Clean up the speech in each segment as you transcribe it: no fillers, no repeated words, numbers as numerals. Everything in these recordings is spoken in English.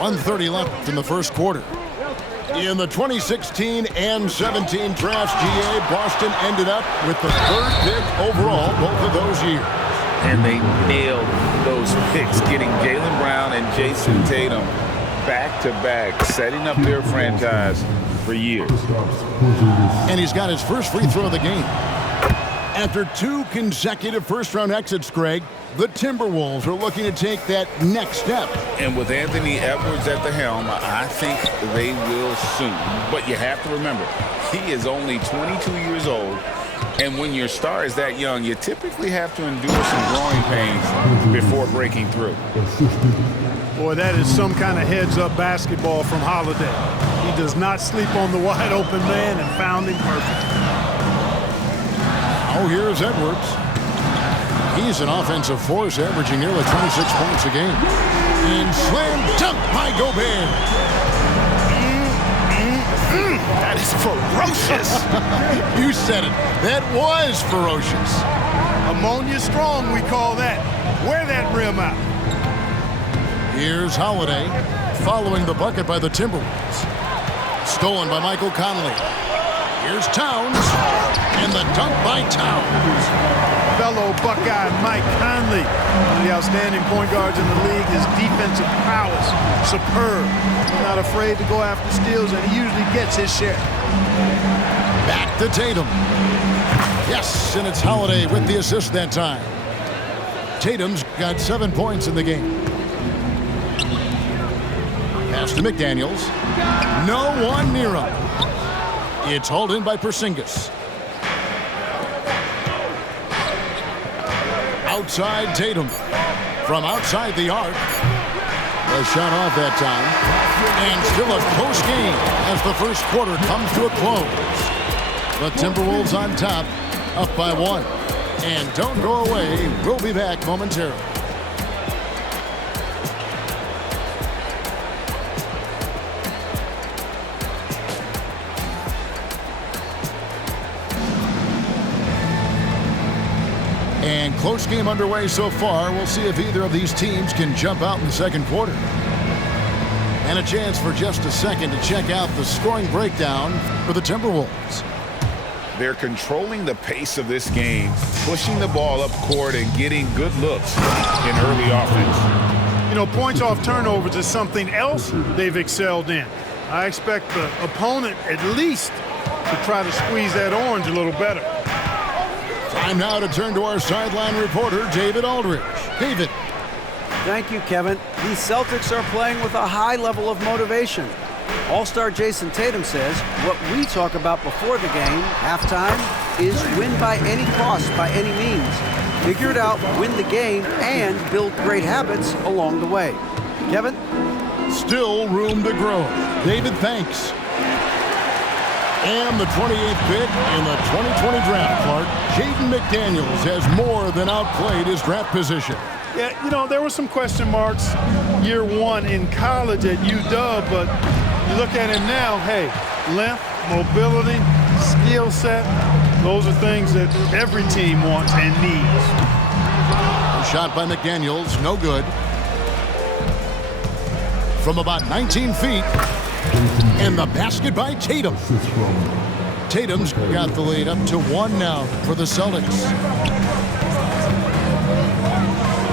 1:30 left in the first quarter. In the 2016 and 17 drafts, GA, Boston ended up with the 3rd pick overall both of those years. And they nailed those picks, getting Jaylen Brown and Jason Tatum back-to-back, setting up their franchise for years. And he's got his first free throw of the game. After 2 consecutive first-round exits, Greg, the Timberwolves are looking to take that next step. And with Anthony Edwards at the helm, I think they will soon. But you have to remember, he is only 22 years old. And when your star is that young, you typically have to endure some growing pains before breaking through. Boy, that is some kind of heads-up basketball from Holiday. He does not sleep on the wide-open man and found him perfect. Oh, here's Edwards. He's an offensive force, averaging nearly 26 points a game. And slam dunk by Gobert. That is ferocious. You said it. That was ferocious. Ammonia strong, we call that. Wear that rim out. Here's Holiday, following the bucket by the Timberwolves. Stolen by Michael Conley. Here's Towns, and the dunk by Towns. Fellow Buckeye Mike Conley, one of the outstanding point guards in the league. His defensive prowess, superb. He's not afraid to go after steals, and he usually gets his share. Back to Tatum. Yes, and it's Holiday with the assist that time. Tatum's got 7 points in the game. Pass to McDaniels. No one near him. It's hauled in by Porzingis. Outside Tatum. From outside the arc. A shot off that time. And still a close game as the first quarter comes to a close. The Timberwolves on top, up by 1. And don't go away. We'll be back momentarily. And close game underway so far. We'll see if either of these teams can jump out in the second quarter. And a chance for just a second to check out the scoring breakdown for the Timberwolves. They're controlling the pace of this game, pushing the ball up court and getting good looks in early offense. You know, points off turnovers is something else they've excelled in. I expect the opponent at least to try to squeeze that orange a little better. Time now to turn to our sideline reporter, David Aldridge. David. Thank you, Kevin. These Celtics are playing with a high level of motivation. All-star Jason Tatum says what we talk about before the game, halftime, is win by any cost, by any means. Figure it out, win the game, and build great habits along the way. Kevin? Still room to grow. David, thanks. And the 28th pick in the 2020 draft, Clark, Jaden McDaniels has more than outplayed his draft position. Yeah, you know, there were some question marks year 1 in college at UW, but you look at him now, hey, length, mobility, skill set, those are things that every team wants and needs. A shot by McDaniels, no good. From about 19 feet, and the basket by Tatum. Tatum's got the lead up to 1 now for the Celtics.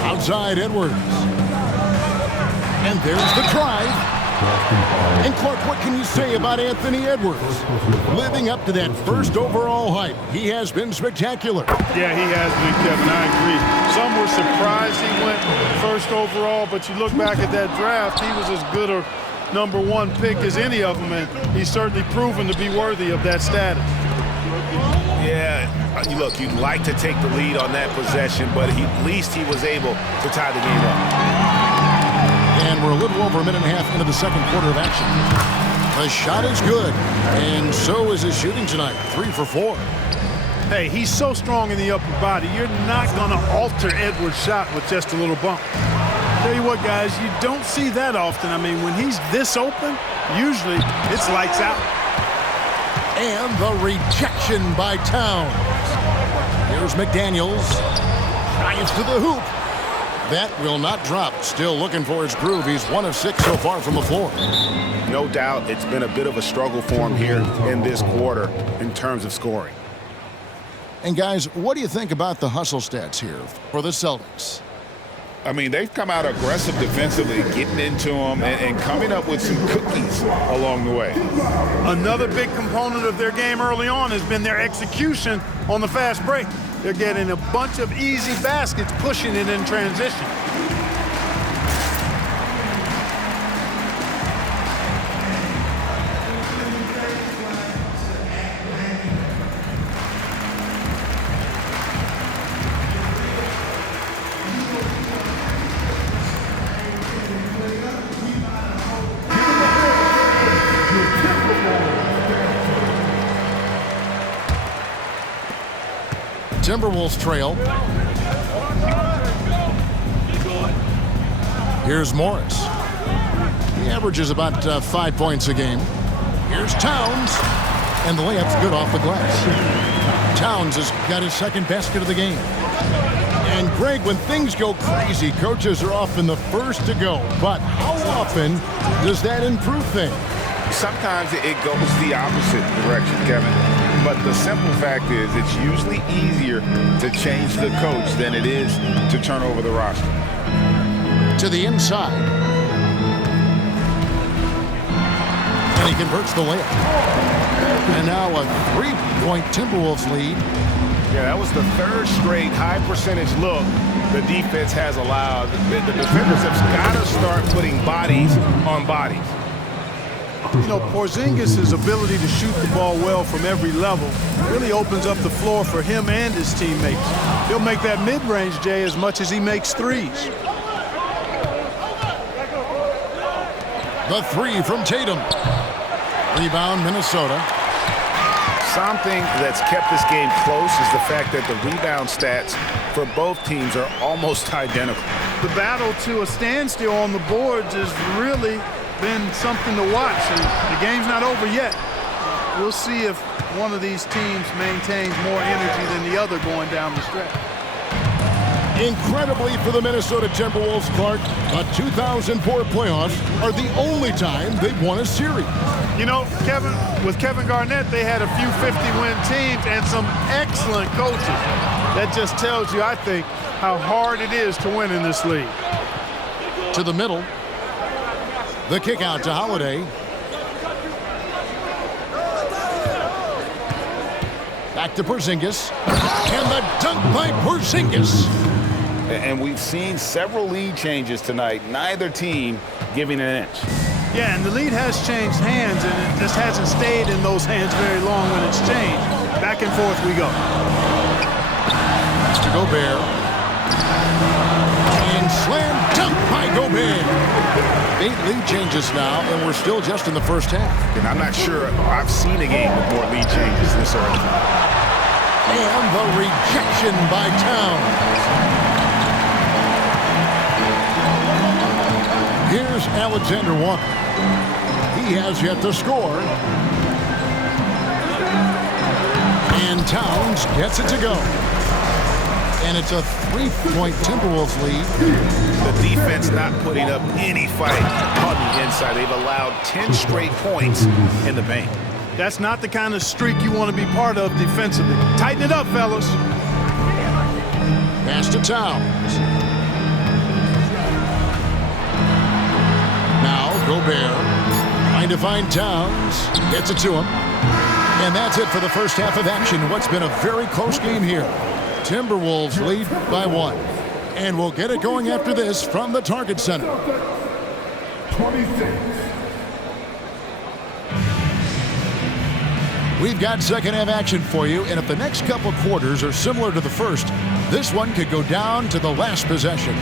Outside Edwards. And there's the drive. And Clark, what can you say about Anthony Edwards? Living up to that first overall hype, he has been spectacular. Yeah, he has been, Kevin. I agree. Some were surprised he went first overall, but you look back at that draft, he was as good a number 1 pick as any of them, and he's certainly proven to be worthy of that status. Yeah, look, you'd like to take the lead on that possession, but at least he was able to tie the game up. And we're a little over a minute and a half into the second quarter of action. The shot is good, and so is his shooting tonight, 3 for 4. Hey, he's so strong in the upper body, you're not going to alter Edwards' shot with just a little bump. Tell you what, guys, you don't see that often. I mean, when he's this open, usually it's lights out. And the rejection by Towns. Here's McDaniels. Drives to the hoop. That will not drop. Still looking for his groove. He's 1 of 6 so far from the floor. No doubt it's been a bit of a struggle for him here in this quarter in terms of scoring. And guys, what do you think about the hustle stats here for the Celtics? I mean, they've come out aggressive defensively, getting into them and coming up with some cookies along the way. Another big component of their game early on has been their execution on the fast break. They're getting a bunch of easy baskets, pushing it in transition. Timberwolves trail. Here's Morris. He averages about 5 points a game. Here's Towns. And the layup's good off the glass. Towns has got his second basket of the game. And Greg, when things go crazy, coaches are often the first to go. But how often does that improve things? Sometimes it goes the opposite direction, Kevin. But the simple fact is it's usually easier to change the coach than it is to turn over the roster. To the inside. And he converts the layup. And now a 3-point Timberwolves lead. Yeah, that was the third straight high percentage look the defense has allowed. The defenders have got to start putting bodies on bodies. You know, Porzingis' ability to shoot the ball well from every level really opens up the floor for him and his teammates. He'll make that mid-range, Jay, as much as he makes threes. The 3 from Tatum. Rebound, Minnesota. Something that's kept this game close is the fact that the rebound stats for both teams are almost identical. The battle to a standstill on the boards has really been something to watch, and the game's not over yet. We'll see if one of these teams maintains more energy than the other going down the stretch. Incredibly for the Minnesota Timberwolves, Clark, the 2004 playoffs are the only time they've won a series. You know, Kevin, with Kevin Garnett, they had a few 50-win teams and some excellent coaches. That just tells you, I think, how hard it is to win in this league. To the middle. The kick out to Holiday. Back to Porzingis. And the dunk by Porzingis. And we've seen several lead changes tonight. Neither team giving an inch. Yeah, and the lead has changed hands, and it just hasn't stayed in those hands very long when it's changed. Back and forth we go. To Gobert. And slam dunk by Gobert. 8 lead changes now, and we're still just in the first half. And I'm not sure I've seen a game with more lead changes this early. And the rejection by Towns. Here's Alexander Walker. He has yet to score. And Towns gets it to go. And it's a 3-point Timberwolves lead. The defense not putting up any fight on the inside. They've allowed 10 straight points in the paint. That's not the kind of streak you want to be part of defensively. Tighten it up, fellas. Pass to Towns. Now Gobert trying to find Towns. Gets it to him. And that's it for the first half of action. What's been a very close game here. Timberwolves lead by 1. And we'll get it going after this from the Target Center. 26. We've got second half action for you, and if the next couple quarters are similar to the first, this one could go down to the last possession.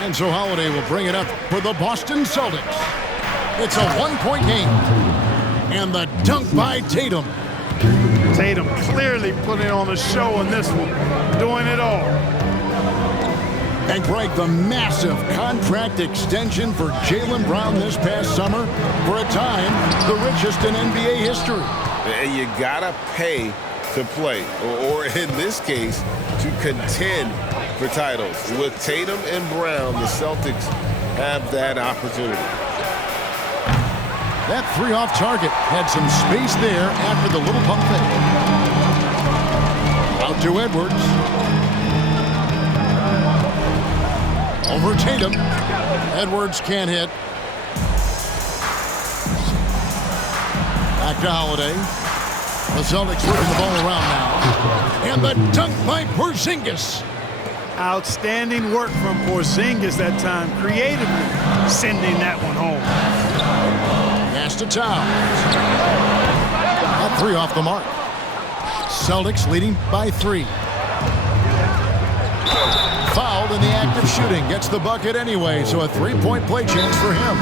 And so Holiday will bring it up for the Boston Celtics. It's a 1-point game. And the dunk by Tatum. Tatum clearly putting on a show in this one, doing it all. And Greg, the massive contract extension for Jaylen Brown this past summer, for a time, the richest in NBA history. And you gotta pay to play, or in this case, to contend for titles. With Tatum and Brown, the Celtics have that opportunity. That three off target had some space there after the little pump fake. Out to Edwards. Over Tatum. Edwards can't hit. Back to Holiday. The Celtics working the ball around now. And the dunk by Porzingis. Outstanding work from Porzingis that time, creatively sending that one home. Pass to Towns. A three off the mark. Celtics leading by 3. Fouled in the act of shooting. Gets the bucket anyway, so a 3-point play chance for him.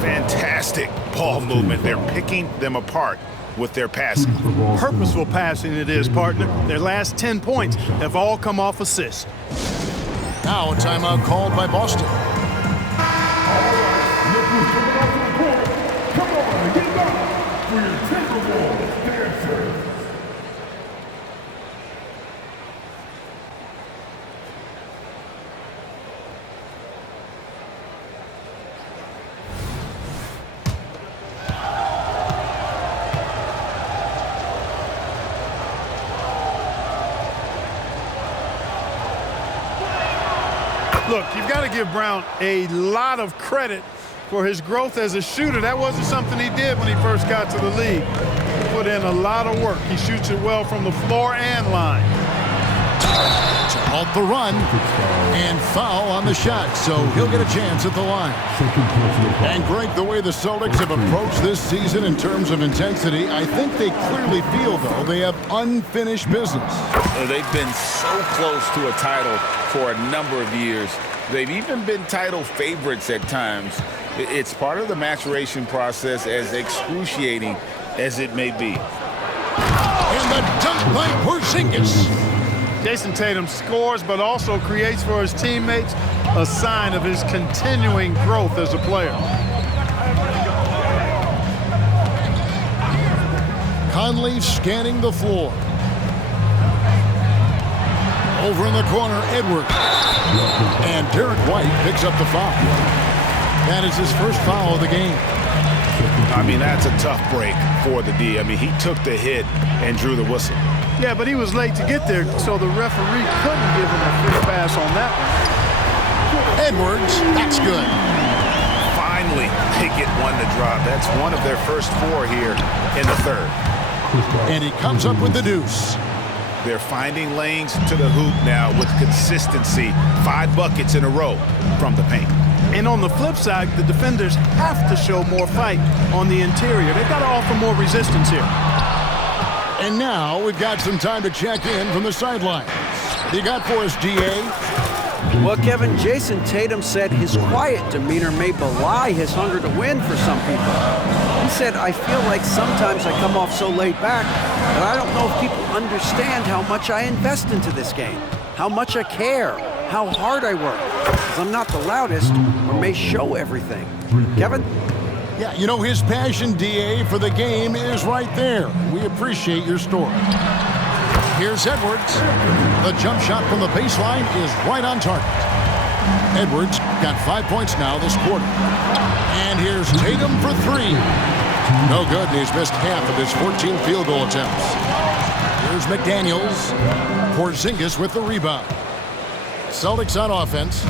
Fantastic ball movement. They're picking them apart with their passing. Purposeful passing it is, partner. Their last 10 points have all come off assists. Now a timeout called by Boston. Come on, get up for your Timberwolves dancers. Look, you've got to give Brown a lot of credit for his growth as a shooter. That wasn't something he did when he first got to the league. He put in a lot of work. He shoots it well from the floor and line. To halt the run and foul on the shot, so he'll get a chance at the line. And Greg, the way the Celtics have approached this season in terms of intensity, I think they clearly feel, though, they have unfinished business. They've been so close to a title for a number of years. They've even been title favorites at times. It's part of the maturation process, as excruciating as it may be. And the dunk by Porzingis. Jason Tatum scores, but also creates for his teammates, a sign of his continuing growth as a player. Conley scanning the floor. Over in the corner, Edwards. And Derek White picks up the foul. That is his first foul of the game. I mean, that's a tough break for the D. I mean, he took the hit and drew the whistle. Yeah, but he was late to get there, so the referee couldn't give him a free pass on that one. Edwards, that's good. Finally, they get one to drop. That's one of their first 4 here in the third. And he comes up with the deuce. They're finding lanes to the hoop now with consistency. 5 buckets in a row from the paint. And on the flip side, the defenders have to show more fight on the interior. They've got to offer more resistance here. And now we've got some time to check in from the sidelines. What do you got for us, DA? Well, Kevin, Jason Tatum said his quiet demeanor may belie his hunger to win for some people. He said, I feel like sometimes I come off so laid back that I don't know if people understand how much I invest into this game, how much I care, how hard I work, because I'm not the loudest or may show everything. Kevin? Yeah, you know, his passion, DA, for the game is right there. We appreciate your story. Here's Edwards. The jump shot from the baseline is right on target. Edwards got 5 points now this quarter. And here's Tatum for 3. No good, and he's missed half of his 14 field goal attempts. Here's McDaniels. Porzingis with the rebound. Celtics on offense.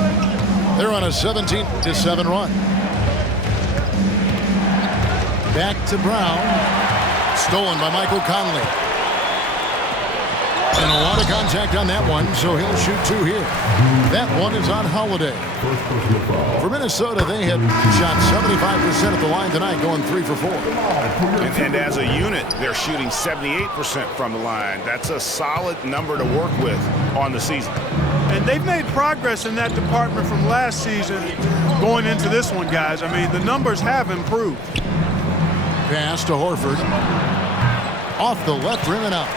They're on a 17-7 run. Back to Brown. Stolen by Michael Conley. And a lot of contact on that one, so he'll shoot 2 here. That one is on Holiday. For Minnesota, they had shot 75% at the line tonight, going 3 for 4. And as a unit, they're shooting 78% from the line. That's a solid number to work with on the season. And they've made progress in that department from last season going into this one, guys. I mean, the numbers have improved. Pass to Horford. Off the left rim and out.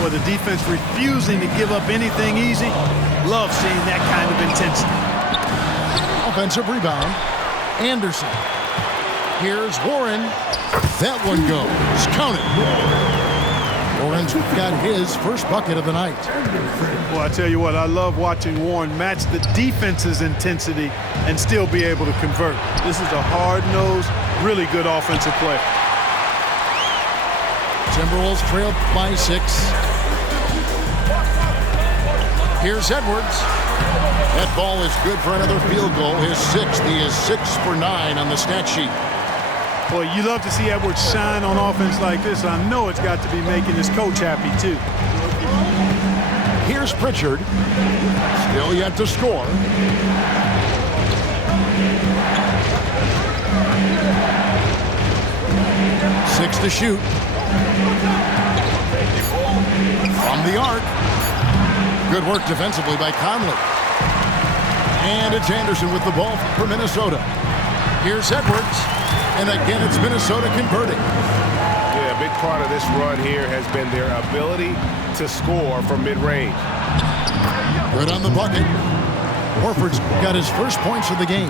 Well, the defense refusing to give up anything easy. Love seeing that kind of intensity. Offensive rebound. Anderson. Here's Warren. That one goes. Counted. Warren's got his first bucket of the night. Well, I tell you what, I love watching Warren match the defense's intensity and still be able to convert. This is a hard-nosed, really good offensive play. Timberwolves trail by 6. Here's Edwards. That ball is good for another field goal. His 6th. He is 6 for 9 on the stat sheet. Boy, you love to see Edwards shine on offense like this. I know it's got to be making his coach happy, too. Here's Pritchard. Still yet to score. Six to shoot. From the arc. Good work defensively by Conley. And it's Anderson with the ball for Minnesota. Here's Edwards. And again, it's Minnesota converting. Yeah, a big part of this run here has been their ability to score from mid-range. Good on the bucket. Horford's got his first points of the game.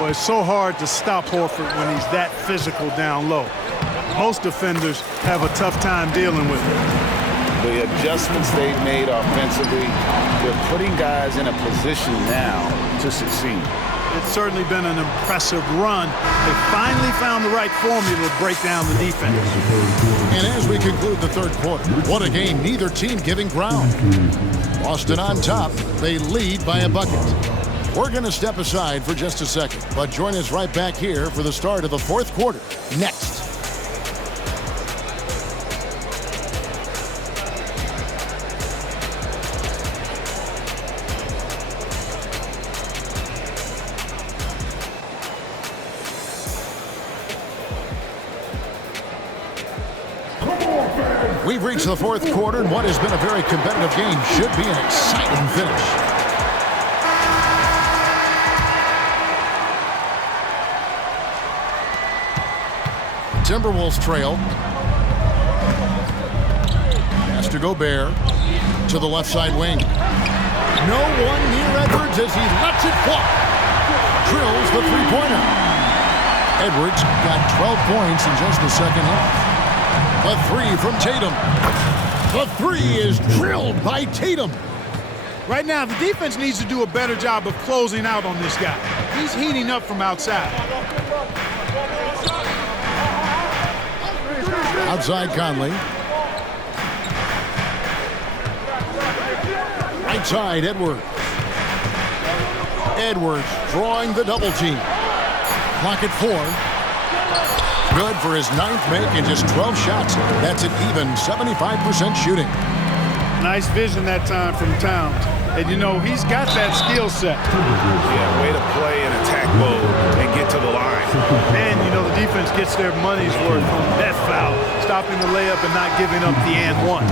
Well, it's so hard to stop Horford when he's that physical down low. Most defenders have a tough time dealing with it. The adjustments they've made offensively, they're putting guys in a position now to succeed. It's certainly been an impressive run. They finally found the right formula to break down the defense. And as we conclude the third quarter, what a game, neither team giving ground. Boston on top, they lead by a bucket. We're going to step aside for just a second, but join us right back here for the start of the fourth quarter next. We've reached the fourth quarter, and what has been a very competitive game should be an exciting finish. Timberwolves trail. Has to go Gobert to the left side wing. No one near Edwards as he lets it fly. Drills the three-pointer. Edwards got 12 points in just the second half. A three from Tatum. The three is drilled by Tatum. Right now, the defense needs to do a better job of closing out on this guy. He's heating up from outside. Outside Conley. Right side, Edwards. Edwards drawing the double team. Clock at 4. Good for his 9th make in just 12 shots. That's an even 75% shooting. Nice vision that time from Towns. And, you know, he's got that skill set. Yeah, way to play in attack mode and get to the line. And, you know, the defense gets their money's worth on that foul, stopping the layup and not giving up the and one.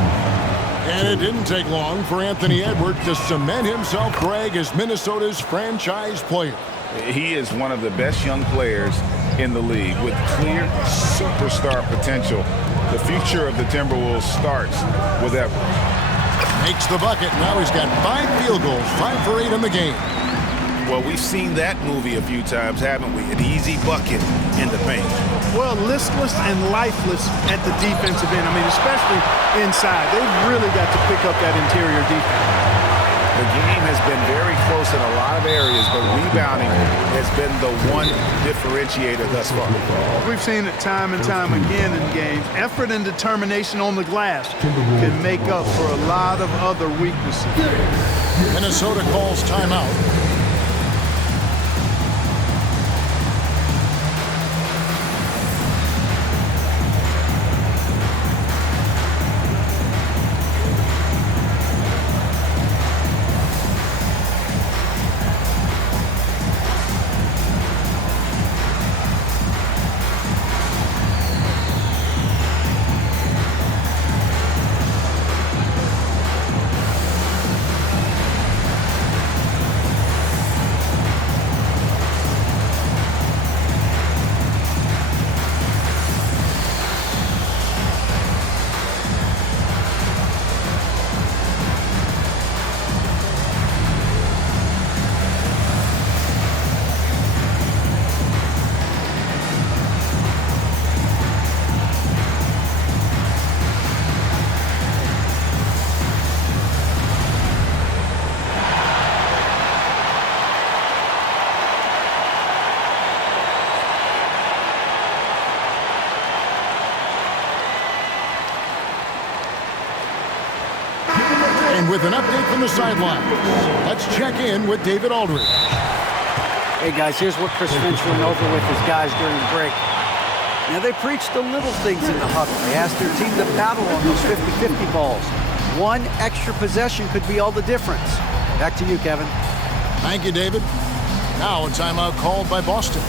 And it didn't take long for Anthony Edwards to cement himself, Greg, as Minnesota's franchise player. He is one of the best young players in the league with clear superstar potential. The future of the Timberwolves starts with Edwards. Makes the bucket. Now he's got 5 field goals, 5 for 8 in the game. Well, we've seen that movie a few times, haven't we? An easy bucket in the paint. Well, listless and lifeless at the defensive end. I mean, especially inside. They've really got to pick up that interior defense. The game has been very close in a lot of areas, but rebounding has been the one differentiator thus far. We've seen it time and time again in games. Effort and determination on the glass can make up for a lot of other weaknesses. Minnesota calls timeout. with an update from the sideline. Let's check in with David Aldridge. Hey, guys, here's what Chris Finch went over with his guys during the break. Now, they preached the little things in the huddle. They asked their team to battle on those 50-50 balls. One extra possession could be all the difference. Back to you, Kevin. Thank you, David. Now a timeout called by Boston.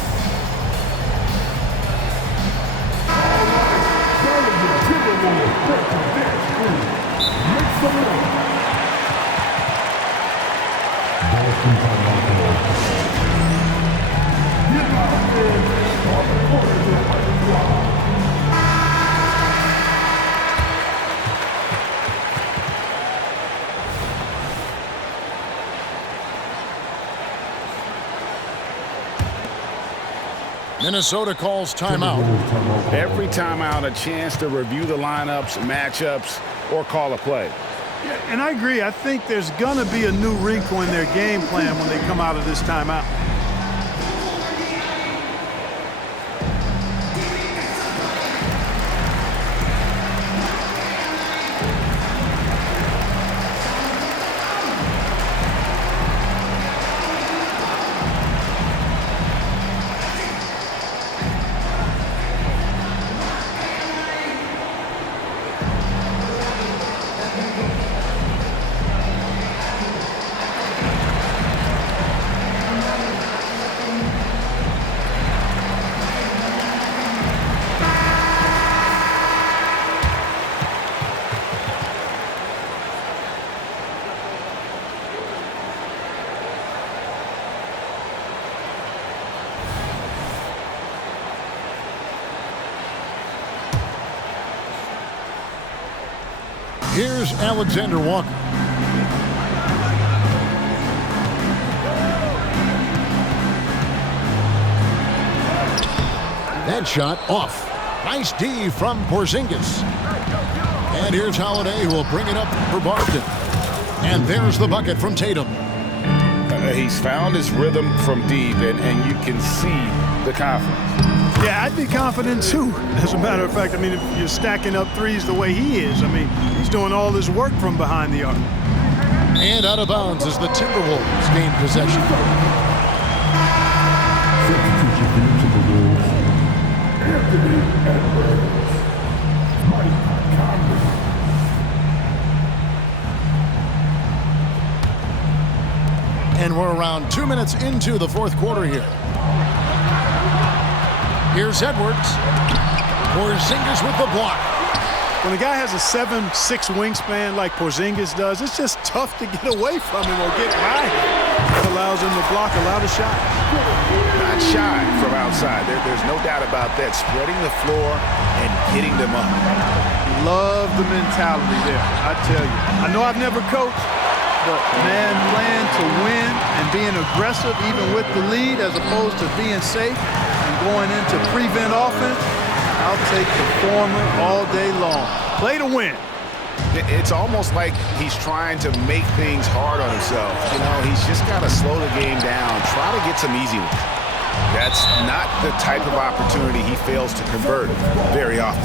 Minnesota calls timeout. Every timeout, a chance to review the lineups, matchups, or call a play. Yeah, and I agree. I think there's going to be a new wrinkle in their game plan when they come out of this timeout. Here's Alexander Walker. That shot off. Nice D from Porzingis. And here's Holiday, who will bring it up for Boston. And there's the bucket from Tatum. He's found his rhythm from deep, and you can see the confidence. Yeah, I'd be confident too. As a matter of fact, I mean, if you're stacking up threes the way he is, I mean, he's doing all his work from behind the arc. And out of bounds as the Timberwolves gain possession. Substitution for the Timberwolves. Anthony Edwards. Mike Conley. And we're around 2 minutes into the fourth quarter here. Here's Edwards. Porzingis with the block. When a guy has a 7'6" wingspan like Porzingis does, it's just tough to get away from him or get by him. That allows him to block a lot of shots. Not shy from outside. There's no doubt about that. Spreading the floor and hitting them up. Love the mentality there, I tell you. I know I've never coached, but man, playing to win and being aggressive even with the lead as opposed to being safe and going into prevent offense, I'll take the former all day long. Play to win. It's almost like he's trying to make things hard on himself. You know, he's just got to slow the game down, try to get some easy ones. That's not the type of opportunity he fails to convert very often.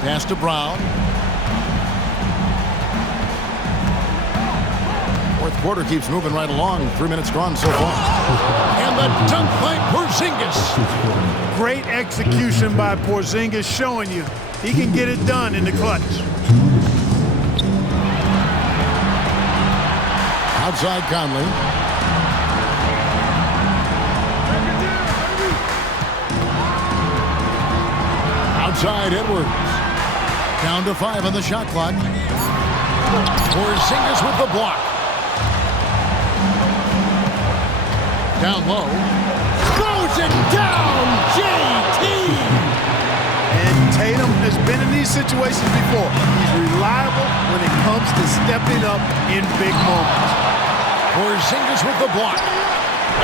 Pass to Brown. Fourth quarter keeps moving right along. 3 minutes gone so far. And the dunk by Porzingis. Great execution by Porzingis, showing you he can get it done in the clutch. Outside Conley. Outside Edwards. Down to 5 on the shot clock. Porzingis with the block. Down low. Throws it down, JT! And Tatum has been in these situations before. He's reliable when it comes to stepping up in big moments. Porzingis with the block.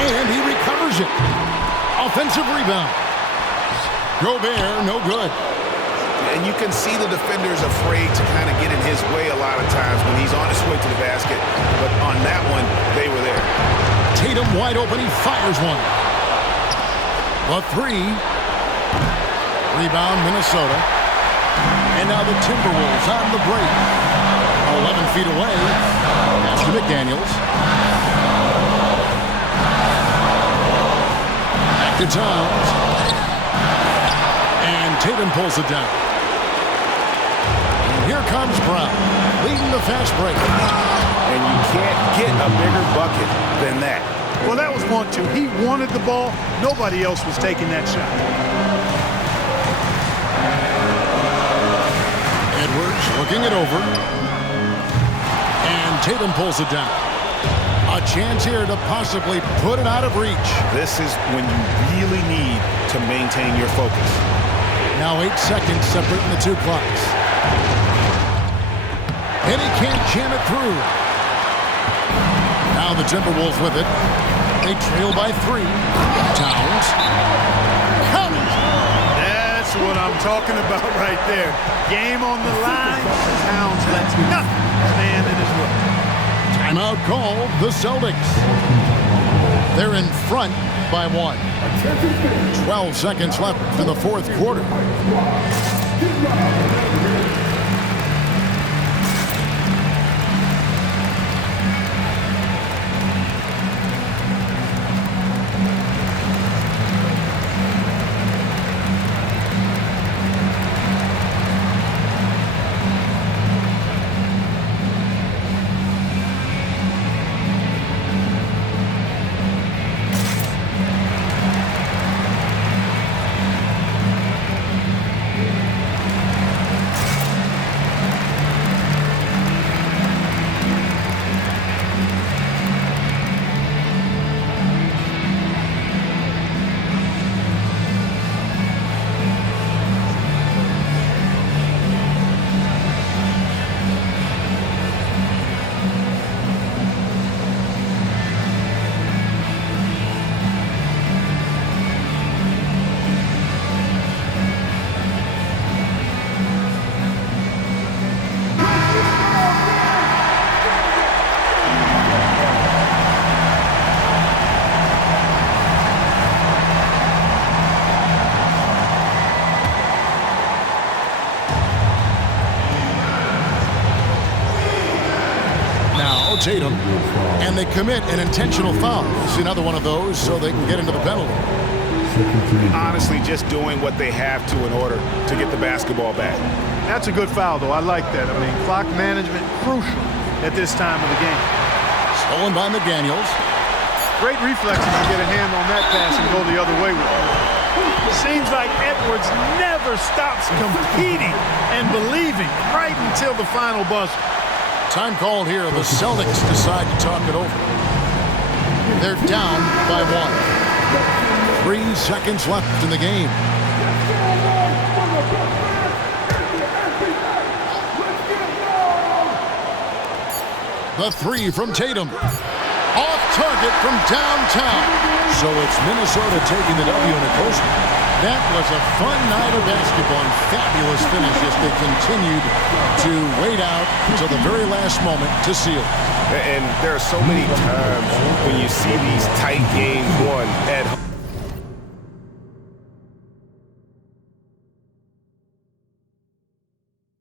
And he recovers it. Offensive rebound. Gobert, no good. And you can see the defenders afraid to kind of get in his way a lot of times when he's on his way to the basket. But on that one, they were there. Tatum wide open, he fires one. The three. Rebound, Minnesota. And now the Timberwolves on the break. 11 feet away. Pass to McDaniels. Back to Towns. And Tatum pulls it down. And here comes Brown, leading the fast break. And you can't get a bigger bucket than that. Well, that was 1-2. He wanted the ball. Nobody else was taking that shot. Edwards looking it over. And Tatum pulls it down. A chance here to possibly put it out of reach. This is when you really need to maintain your focus. Now 8 seconds separating the two clocks. And he can't jam it through. Now the Timberwolves with it. They trail by 3. Towns. Count it. That's what I'm talking about right there. Game on the line. Towns lets nothing stand in his way. Timeout called the Celtics. They're in front by 1. 12 seconds left in the fourth quarter. Tatum, and they commit an intentional foul. It's another one of those so they can get into the penalty. Honestly, just doing what they have to in order to get the basketball back. That's a good foul, though. I like that. I mean, clock management crucial at this time of the game. Stolen by McDaniels. Great reflexes to get a hand on that pass and go the other way with it. Seems like Edwards never stops competing and believing right until the final buzzer. Time called here. The Celtics decide to talk it over. They're down by 1. 3 seconds left in the game. The 3 from Tatum. Off target from downtown. So it's Minnesota taking the W in a coaster. That was a fun night of basketball and fabulous finish as they continued to wait out until the very last moment to seal. And there are so many times when you see these tight games won at home.